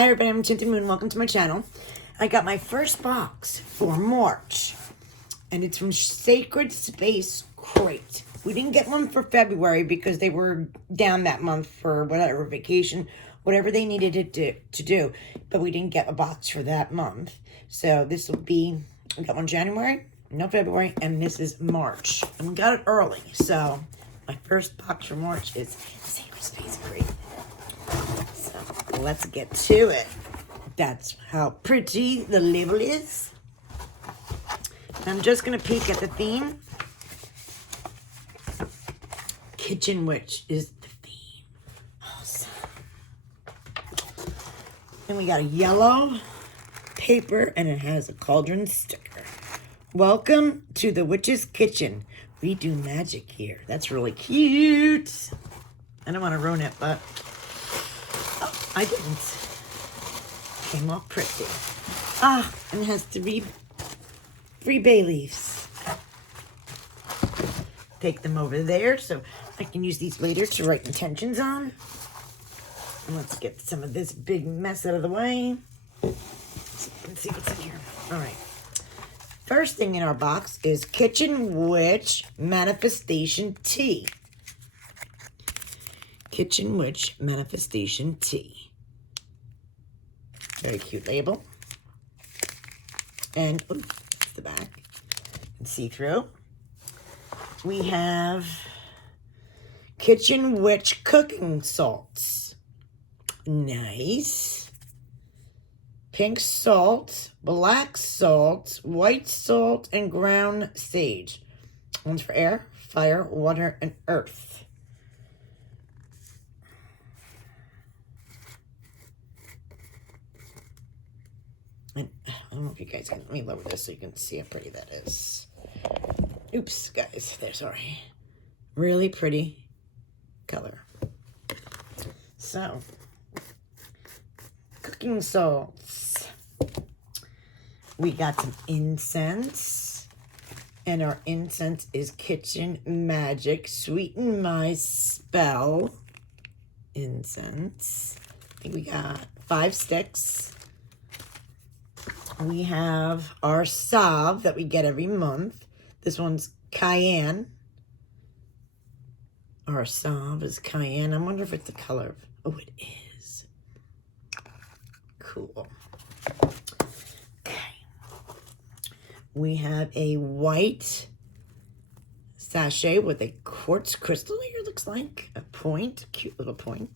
Hi everybody, I'm Tintin Moon. Welcome to my channel. I got my first box for March, and it's from Sacred Space Crate. We didn't get one for February because they were down that month for whatever, vacation, whatever they needed to do, but we didn't get a box for that month. So this will be, we got one January, no February, and this is March. And we got it early, so my first box for March is Sacred Space Crate. So let's get to it. That's how pretty the label is. I'm just going to peek at the theme. Kitchen Witch is the theme. Awesome. And we got a yellow paper, and it has a cauldron sticker. Welcome to the Witch's Kitchen. We do magic here. That's really cute. I don't want to ruin it, but oh, I didn't. Came off pretty. And it has three bay leaves. Take them over there so I can use these later to write intentions on. And let's get some of this big mess out of the way. So you can see what's in here. All right. First thing in our box is Kitchen Witch Manifestation Tea. Kitchen Witch Manifestation Tea. Very cute label. And ooh, that's the back. And see-through. We have Kitchen Witch cooking salts. Nice. Pink salt, black salt, white salt, and ground sage. One's for air, fire, water, and earth. And I don't know if you guys can, let me lower this so you can see how pretty that is. Oops, guys, there, sorry. Really pretty color. So, cooking salts. We got some incense. And our incense is Kitchen Magic Sweeten My Spell incense. I think we got 5 sticks. We have our salve that we get every month. This one's cayenne. Our salve is cayenne. I wonder if it's the color. Oh, it is. Cool. Okay. We have a white sachet with a quartz crystal here, looks like. A point. Cute little point.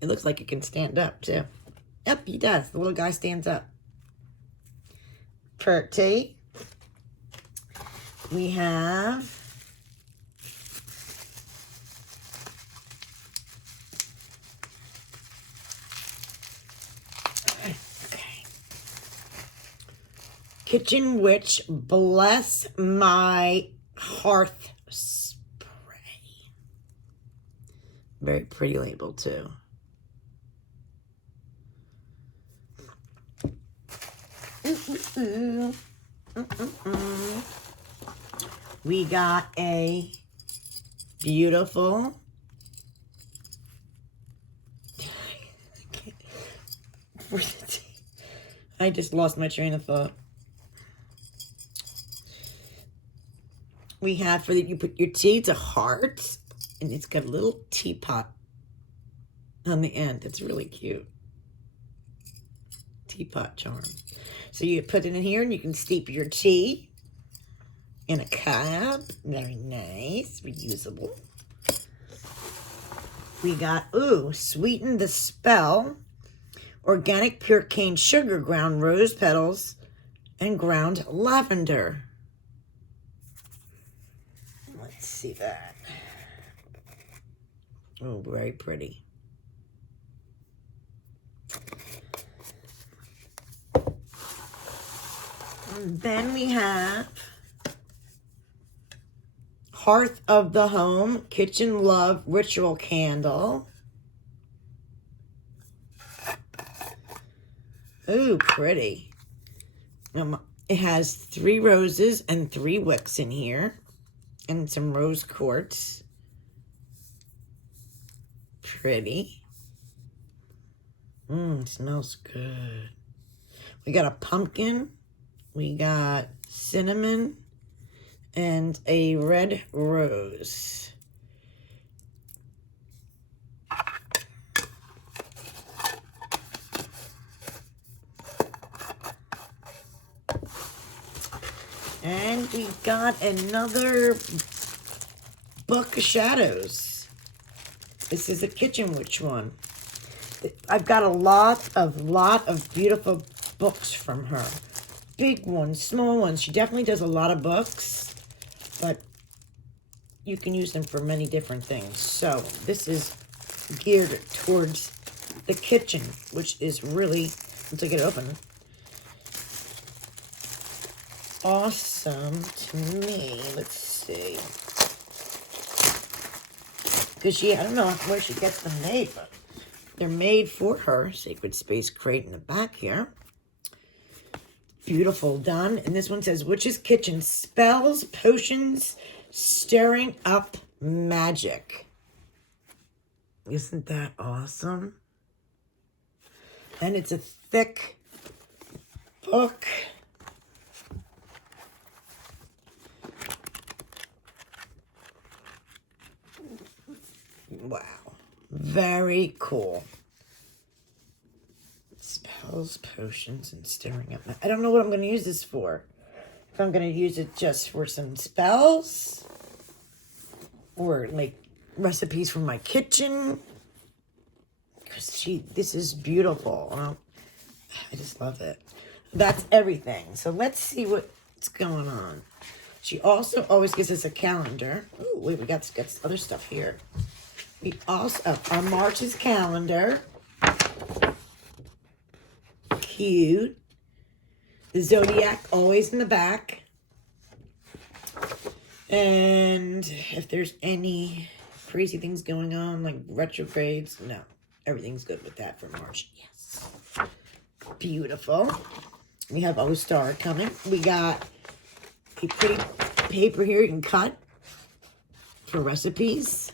It looks like it can stand up, too. Yep, he does. The little guy stands up. Pretty. We have okay. Kitchen Witch Bless My Hearth Spray. Very pretty label, too. We got a beautiful I just lost my train of thought. We have for that you put your tea, it's a heart, and it's got a little teapot on the end. It's really cute. Teapot charm. So you put it in here and you can steep your tea in a cup. Very nice. Reusable. We got, Sweeten the Spell. Organic pure cane sugar, ground rose petals, and ground lavender. Let's see that. Oh, very pretty. And then we have Hearth of the Home Kitchen Love Ritual Candle. Ooh, pretty. It has 3 roses and 3 wicks in here. And some rose quartz. Pretty. Smells good. We got a pumpkin. We got cinnamon and a red rose. And we got another Book of Shadows. This is a Kitchen Witch one. I've got a lot of beautiful books from her. Big ones, small ones. She definitely does a lot of books, but you can use them for many different things. So this is geared towards the kitchen, which is really, once I get it open, awesome to me. Let's see. Because I don't know where she gets them made, but they're made for her. Sacred Space crate in the back here. Beautiful done. And this one says, Witch's Kitchen, spells, potions, stirring up magic. Isn't that awesome? And it's a thick book. Wow. Very cool. Spells, potions, and stirring up. I don't know what I'm going to use this for. If I'm going to use it just for some spells. Or like recipes from my kitchen. Because this is beautiful. I just love it. That's everything. So let's see what's going on. She also always gives us a calendar. Oh, wait, we got other stuff here. We also, our March's calendar. Cute. The Zodiac always in the back. And if there's any crazy things going on, like retrogrades, no. Everything's good with that for March. Yes. Beautiful. We have O-Star coming. We got a pretty paper here you can cut for recipes.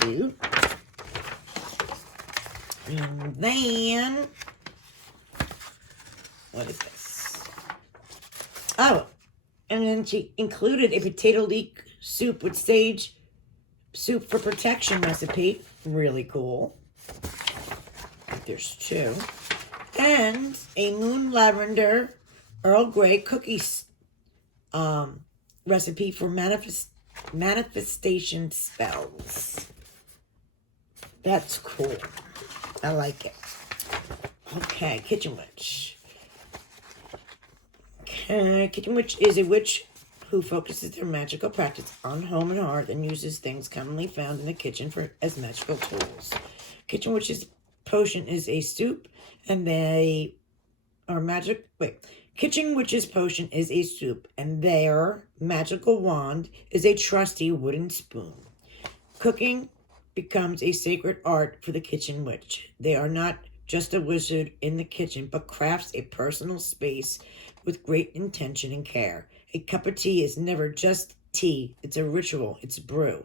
Cute. And then, what is this? Oh, and then she included a potato leek soup with sage soup for protection recipe. Really cool. There's two. And a moon lavender Earl Grey cookies recipe for manifestation spells. That's cool. I like it. Okay, Kitchen Witch. Okay, Kitchen Witch is a witch who focuses their magical practice on home and hearth and uses things commonly found in the kitchen as magical tools. Kitchen Witch's potion is a soup, and they are magic. Wait. Kitchen Witch's potion is a soup, and their magical wand is a trusty wooden spoon. Cooking becomes a sacred art for the Kitchen Witch. They are not just a wizard in the kitchen, but crafts a personal space with great intention and care. A cup of tea is never just tea. It's a ritual. It's brew.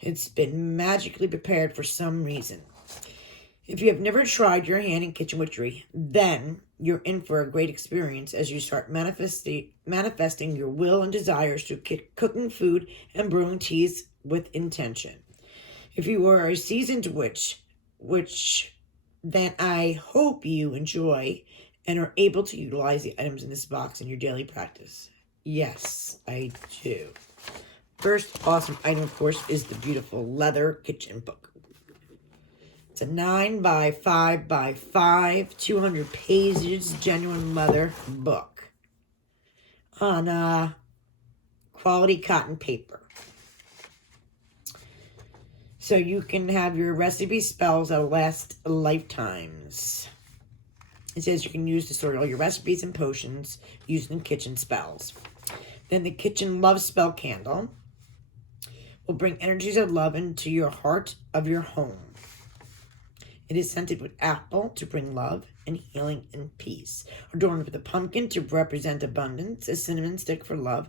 It's been magically prepared for some reason. If you have never tried your hand in kitchen witchery, then you're in for a great experience as you start manifesting your will and desires through cooking food and brewing teas with intention. If you are a seasoned witch, then I hope you enjoy and are able to utilize the items in this box in your daily practice. Yes, I do. First awesome item, of course, is the beautiful leather kitchen book. It's a 9 by 5 by 5, 200 pages, genuine leather book on quality cotton paper. So you can have your recipe spells that last lifetimes. It says you can use to store all your recipes and potions used in kitchen spells. Then the Kitchen Love Spell Candle will bring energies of love into your heart of your home. It is scented with apple to bring love and healing and peace. Adorned with a pumpkin to represent abundance, a cinnamon stick for love,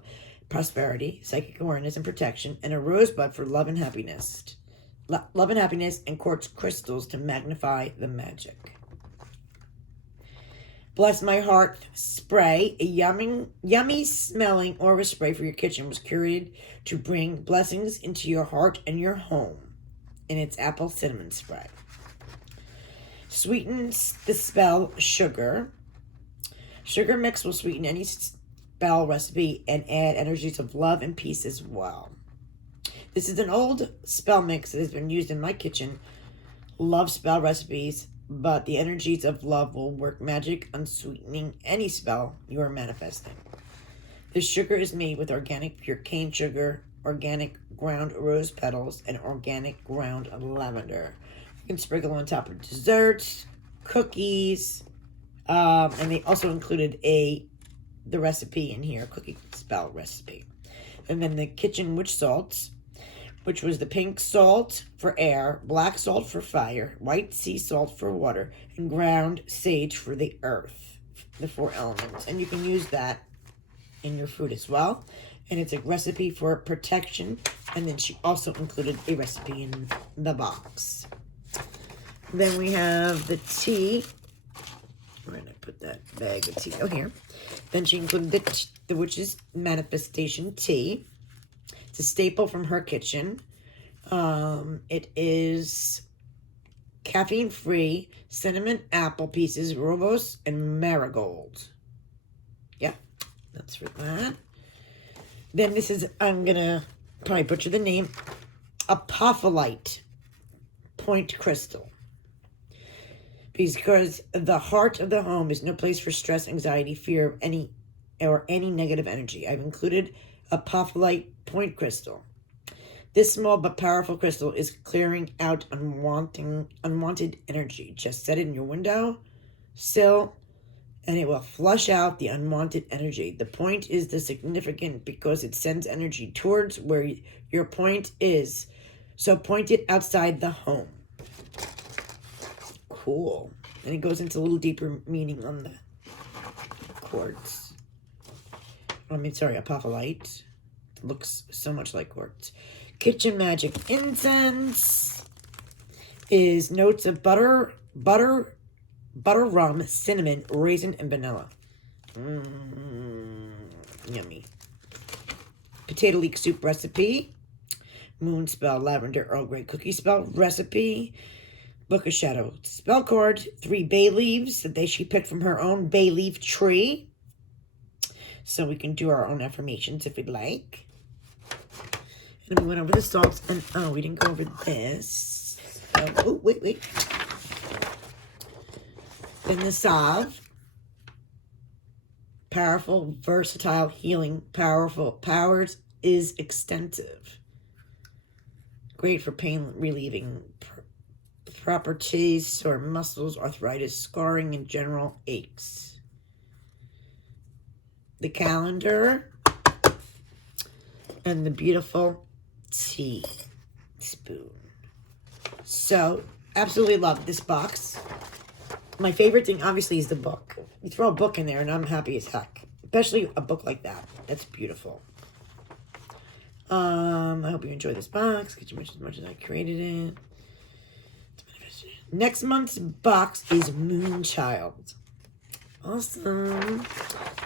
prosperity, psychic awareness, and protection, and a rosebud for love and happiness. Love and happiness, and quartz crystals to magnify the magic. Bless My Heart spray, a yummy smelling aura spray for your kitchen, was curated to bring blessings into your heart and your home. And it's apple cinnamon spray. Sweetens the spell sugar. Sugar mix will sweeten any spell recipe and add energies of love and peace as well. This is an old spell mix that has been used in my kitchen. Love spell recipes, but the energies of love will work magic on sweetening any spell you are manifesting. This sugar is made with organic pure cane sugar, organic ground rose petals, and organic ground lavender. You can sprinkle on top of desserts, cookies, and they also included the recipe in here, cookie spell recipe. And then the kitchen witch salts, which was the pink salt for air, black salt for fire, white sea salt for water, and ground sage for the earth, the 4 elements. And you can use that in your food as well. And it's a recipe for protection. And then she also included a recipe in the box. Then we have the tea. Where did I put that bag of tea? Oh, here. Then she included the witch's manifestation tea. It's a staple from her kitchen. It is caffeine-free, cinnamon apple pieces, rooibos, and marigold. Yeah, that's for that. Then this is, I'm going to probably butcher the name, apophyllite point crystal. Because the heart of the home is no place for stress, anxiety, fear, any negative energy. I've included apophyllite point crystal. This small but powerful crystal is clearing out unwanted energy. Just set it in your window sill, and it will flush out the unwanted energy. The point is the significant because it sends energy towards where your point is. So point it outside the home. Cool. And it goes into a little deeper meaning on the quartz. Apophyllite. Looks so much like quartz. Kitchen Magic Incense is notes of butter, rum, cinnamon, raisin, and vanilla. Yummy. Potato leek soup recipe. Moon spell, lavender, Earl Grey cookie spell recipe. Book of Shadow spell cord. 3 bay leaves that she picked from her own bay leaf tree. So we can do our own affirmations if we'd like. And we went over the salts, and we didn't go over this. Wait. Then the salve. Powerful, versatile, healing, powers is extensive. Great for pain relieving properties, sore muscles, arthritis, scarring, and general aches. The calendar. And the beautiful teaspoon. So, absolutely love this box. My favorite thing, obviously, is the book. You throw a book in there, and I'm happy as heck. Especially a book like that. That's beautiful. I hope you enjoy this box. Get you as much as I created it. Next month's box is Moonchild. Awesome.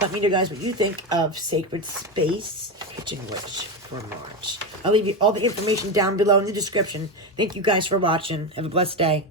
Let me know, guys, what you think of Sacred Space Kitchen Witch for March. I'll leave you all the information down below in the description. Thank you guys for watching. Have a blessed day.